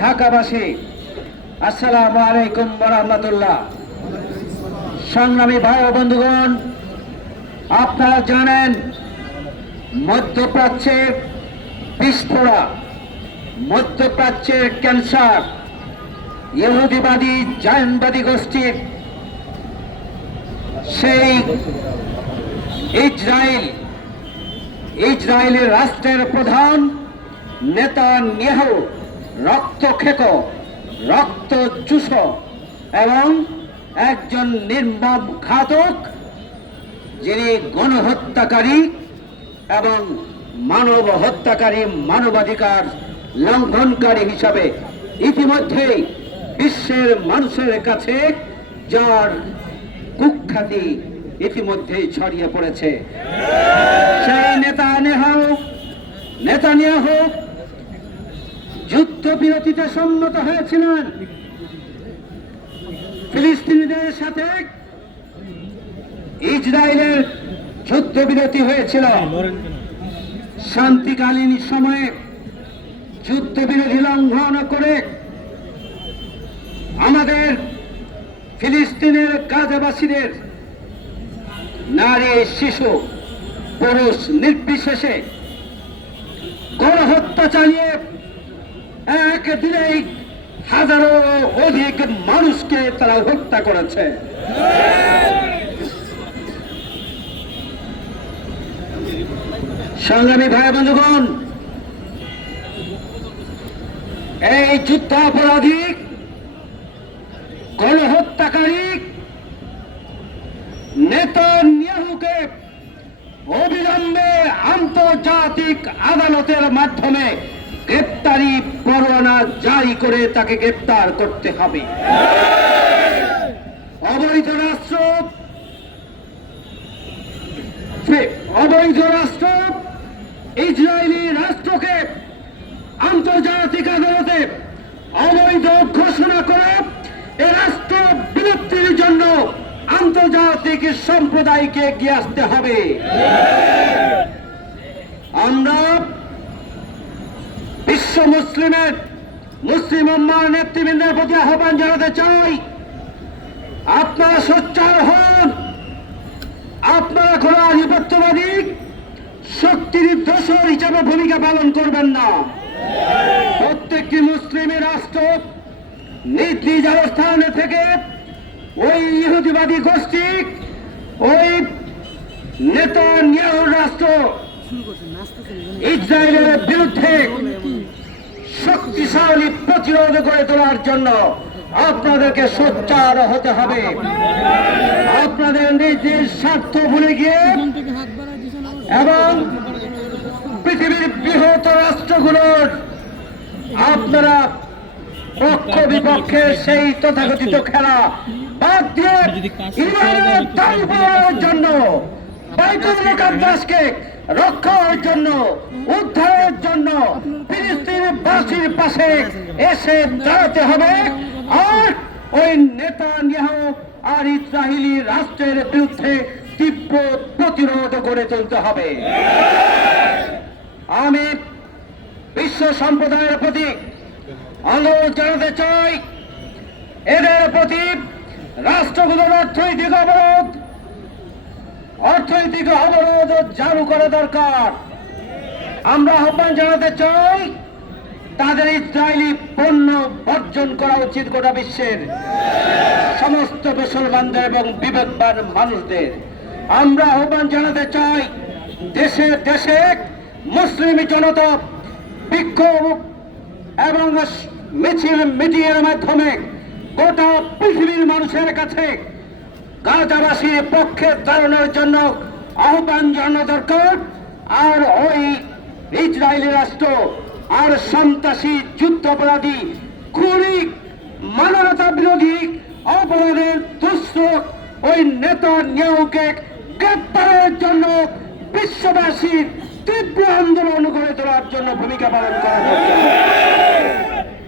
ঢাকাবাসী, আসসালামু আলাইকুম রহমতুল্লাহ। সংগ্রামী ভাই ও বন্ধুগণ, আপনারা জানেন মধ্যপ্রাচ্যের বিস্ফোরা, মধ্যপ্রাচ্যের ক্যান্সার, ইহুদিবাদী জায়নবাদী গোষ্ঠীর সেই ইসরায়েল, ইসরায়েলের রাষ্ট্রের প্রধান নেতা নেহ রক্তক্ষেক রক্ত চুষ এবং একজন নির্মম ঘাতক, যিনি গণহত্যাকারী এবং মানব হত্যাকারী মানবাধিকার লঙ্ঘনকারী হিসাবে ইতিমধ্যেই বিশ্বের মানুষের কাছে যার কুখ্যাতি ইতিমধ্যেই ছড়িয়ে পড়েছে। সেই নেতা নেহ নেতানিয়াহ যুদ্ধবিরতিতে সম্মত হয়েছিলেন। ফিলিস্তিনিদের সাথে ইসরায়েলের যুদ্ধবিরতি হয়েছিল। শান্তিকালীন সময়ে যুদ্ধ যুদ্ধবিরতি লঙ্ঘন করে আমাদের ফিলিস্তিনের গাজাবাসীদের নারী, শিশু, পুরুষ নির্বিশেষে গণহত্যা চালিয়ে একদিনেই হাজারো অধিক মানুষকে তারা হত্যা করেছে। সংগ্রামী ভাই বন্ধুগণ, এই যুদ্ধাপরাধী, গণহত্যাকারী নেতানিয়াহুকে অবিলম্বে আন্তর্জাতিক আদালতের মাধ্যমে গ্রেপ্তারি পরোয়ানা জারি করে তাকে গ্রেপ্তার করতে হবে। অবৈধ রাষ্ট্র অবৈধ রাষ্ট্র ইসরায়েলি রাষ্ট্রকে আন্তর্জাতিক আদালতে অবৈধ ঘোষণা করে এ রাষ্ট্র বিলুপ্তির জন্য আন্তর্জাতিক সম্প্রদায়কে এগিয়ে আসতে হবে। আমরা বিশ্ব মুসলিমের মুসলিম উম্মার নেতৃবৃন্দের প্রতি আহ্বান জানাতে চাই আপনারা সোচ্চার হন। আপনারা কোন আধিপত্যবাদী শক্তির দোষর হিসাবে ভূমিকা পালন করবেন না। প্রত্যেকটি মুসলিমের রাষ্ট্র নিজ নিজ অবস্থানে থেকে ওই ইহুদিবাদী গোষ্ঠী ওই নেতা নিয়াহুর রাষ্ট্র ইসরায়েলের বিরুদ্ধে শক্তিশালী প্রতিরোধ করে তোলার জন্য আপনাদেরকে সোচ্চার হতে হবে। আপনাদের নিজ নিজ স্বার্থ ভুলে গিয়ে এবং পৃথিবীর বৃহৎ রাষ্ট্রগুলোর আপনারা পক্ষ বিপক্ষের সেই তথাকথিত খেলা বাদ দিয়ে ইরানের জন্য বাইতুল মুকাদ্দাসকে রক্ষার জন্য, উদ্ধারের জন্য ফিলিস্তিনবাসীর পাশে এসে দাঁড়াতে হবে। আর ওই নেতা আর ইসরায়েলি রাষ্ট্রের বিরুদ্ধে তীব্র প্রতিরোধ গড়ে তুলতে হবে। আমি বিশ্ব সম্প্রদায়ের প্রতি অনুরোধ জানাতে চাই। এদের প্রতি রাষ্ট্রগুলোর অর্থনৈতিক অবরোধ অর্থনৈতিক অবরোধ চালু করা দরকার। আমরা আহ্বান জানাতে চাই, তাদের ইসরায়েলি পণ্য বর্জন করা উচিত গোটা বিশ্বের। সমস্ত মুসলমানদের এবং বিবেকবান মানুষদের। আমরা আহ্বান জানাতে চাই, দেশে দেশে মুসলিম জনতা বিক্ষোভ এবং মিছিল মিডিয়ার মাধ্যমে গোটা পৃথিবীর মানুষের কাছে গাজাবাসীর পক্ষে দাঁড়ানোর জন্য আহ্বান জানানো দরকার। আর ওই ইসরায়েলি রাষ্ট্র আর সন্ত্রাসী যুদ্ধাপরাধী খুনি মানবতা বিরোধী অপরাধের দুষ্ট ওই নেতা নিয়োগকে গ্রেপ্তারের জন্য বিশ্ববাসীর তীব্র আন্দোলন গড়ে তোলার জন্য ভূমিকা পালন করা